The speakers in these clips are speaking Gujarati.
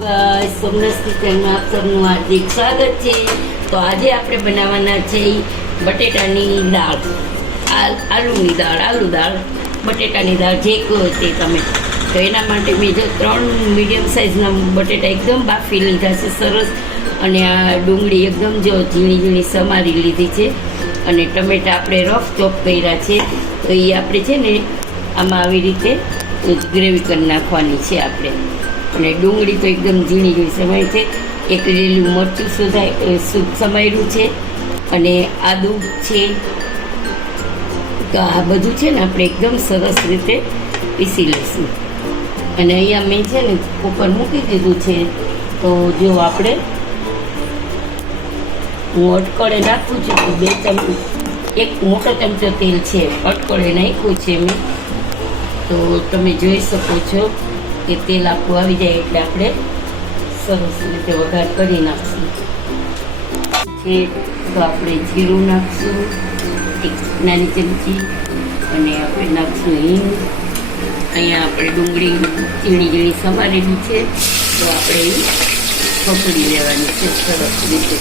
ગાઈસ, સોમનાથ કિચનમાં આપ સૌનું હાર્દિક સ્વાગત છે। તો આજે આપણે બનાવવાના છે બટેટાની દાળ, આલુ દાળ, બટેટાની દાળ જે કહો તે તમે। તો એના માટે મેં જો 3 મીડિયમ સાઇઝના બટેટા એકદમ બાફી લીધા છે સરસ, અને આ ડુંગળી એકદમ જો ઝીણી ઝીણી સમારી લીધી છે, અને ટમેટા આપણે રફ ચોપ કર્યા છે। તો એ આપણે છે ને આમાં આવી રીતે ગ્રેવી કરી નાખવાની છે આપણે। અને ડુંગળી તો એકદમ ઝીણી ઝીણી સમારી છે, એક લીલું મરચું સમાર્યું છે, અને આદુ છે। તો આ બધું છે ને આપણે એકદમ સરસ રીતે પીસી લઈશું। અને અહીંયા મેં છે ને કુકર મૂકી દીધું છે। તો જો આપણે હું અટકળે નાખું છું તો 2 ચમચી, 1 મોટો ચમચો તેલ છે અટકળે નાખ્યું છે મેં। તો તમે જોઈ શકો છો કે તેલ આપણું આવી જાય એટલે આપણે સરસ રીતે વઘાર કરી નાખશું છે। તો આપણે જીરું નાખશું 1 નાની ચમચી, અને આપણે નાખશું હિંગ। અહીંયા આપણે ડુંગળી ઝીણી ઝીણી સમારેલી છે, તો આપણે એ પકડી લેવાની છે સરસ રીતે।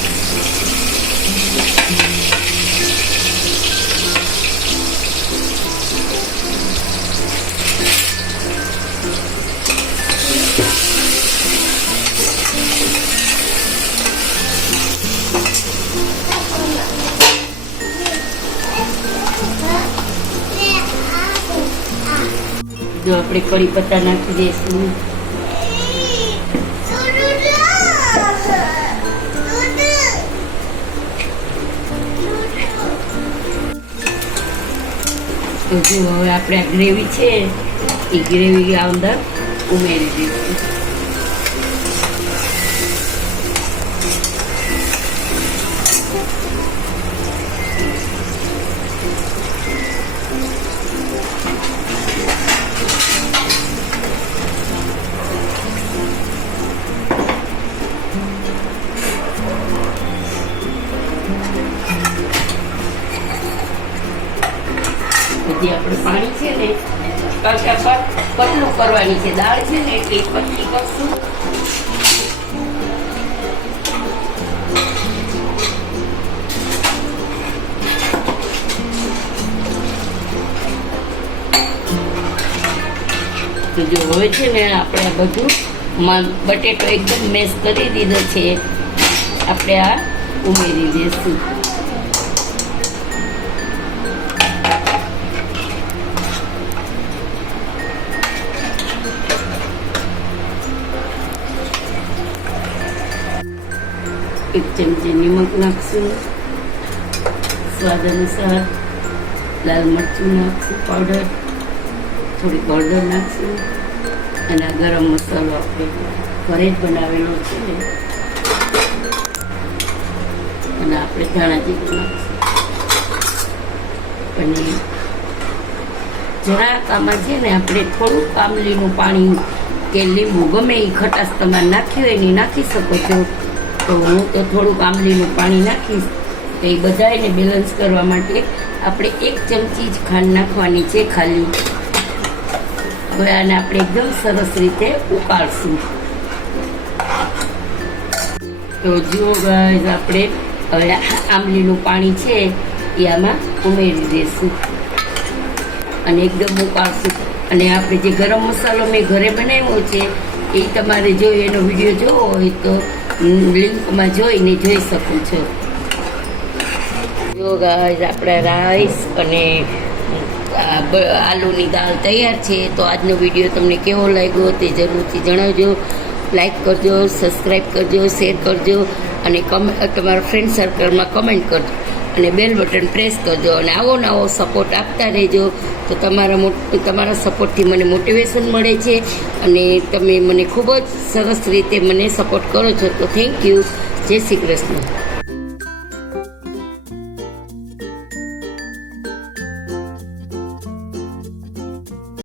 જો આપણે કઢી પત્તા નાખી દઈશું। તો જો હવે આપણે આ ગ્રેવી છે એ ગ્રેવી અંદર ઉમેરી દઈશું। બધી આપણે પાણી છે ને પતલું કરવાની છે, દાળ છે ને એટલે પતલી કરશું। તો જો હવે છે ને આપણે આ બધું બટેટો એકદમ મેશ કરી દીધો છે, આપણે આ ઉમેરી દઈશું। एक चमचे नमक नाखશું, स्वाद अनुसार लाल मरचું નાખશું પાવડર, થોડી હળદર નાખશું, અને ગરમ મસાલો આપણે ઘરે જ બનાવેલો છે, અને આપણે ધાણા જીરું નાખશું। અને જરાક આમાં છે ને આપણે થોડુંક આમલીનું પાણી કે લીંબુ ગમે એ ખટાશ તમારે નાખી હોય ને નાખી શકો છો। તો હું તો થોડુંક આમલીનું પાણી નાખીશ। તો એ બધાને બેલેન્સ કરવા માટે આપણે 1 ચમચી જ ખાંડ નાખવાની છે ખાલી। હવે આને આપણે એકદમ સરસ રીતે ઉકાળશું। તો જુઓ ગાઈસ, આપણે હવે આમલીનું પાણી છે એ આમાં ઉમેરી દઈશું, અને એકદમ ઉકાળશું। અને આપણે જે ગરમ મસાલો મેં ઘરે બનાવ્યો છે એ તમારે જો એનો વિડીયો જોવો હોય તો લિંકમાં જોઈને જોઈ શકો છો। જો ગાઈસ, આપણા રાઈસ અને આલુની દાળ તૈયાર છે। તો આજનો વિડીયો તમને કેવો લાગ્યો તે જરૂરથી જણાવજો, લાઈક કરજો, સબસ્ક્રાઈબ કરજો, શેર કરજો, અને તમારા ફ્રેન્ડ સર્કલમાં કમેન્ટ કરજો, અને બેલ બટન પ્રેસ કરજો, અને આવો નવો સપોર્ટ આપતા રહેજો। તો તમારા સપોર્ટથી મને મોટિવેશન મળે છે, અને તમે મને ખૂબ જ સરસ રીતે મને સપોર્ટ કરો છો। તો થેન્ક યુ। જય શ્રી કૃષ્ણ।